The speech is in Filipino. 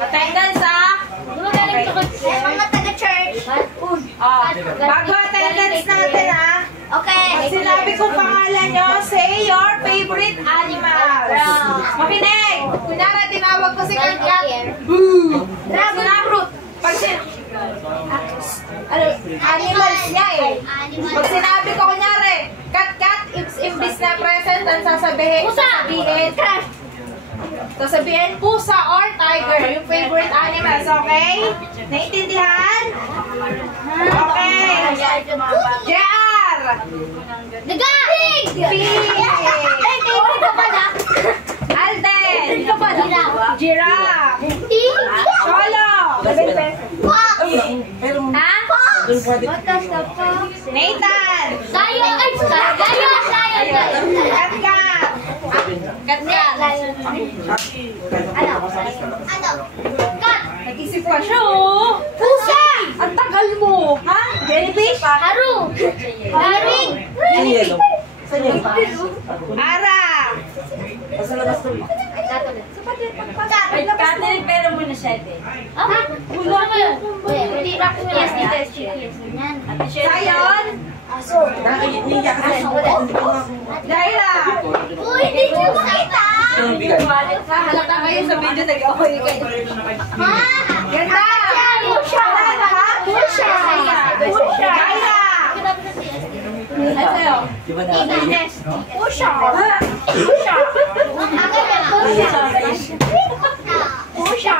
Attendance ah! Mga taga-church. Bago attendance natin ah! Okay. Pag sinabi ko pangalan nyo, say your favorite animal. Makinig! Kunyara, tinawag ko si Kat-Kat. Boo! Pag animals niya eh. Pag sinabi ko kunyari, Kat-Kat, imbis na present, ang sasabihin, pusa or tiger, yung favorite animals, okay? Naintindihan? Okay. JR! Daga! Pig! Favorite ka pala? Alden! Favorite ka pala? Giraffe! Cholo! Ha? Nathan! Lion! Ay! Lion! Kat-Kat! Kat-Kat! Ano? Kat! Nag-isip pa siya, oh! Pusa! Ang tagal mo! Ha? Jellyfish? Haru! Haring! Ara! Catherine, pero muna siya ito. Bulo mo yun. Hindi. Yes, yes. Sayon? Jaira! Uy, hindi ko makita! Halata kayo sa video, nag-away kayo. Ha? Ganda! Pusha! Pusha! Pusha! Jaira! Ano sa'yo? Pusha! Pusha! Pusha! Pusha!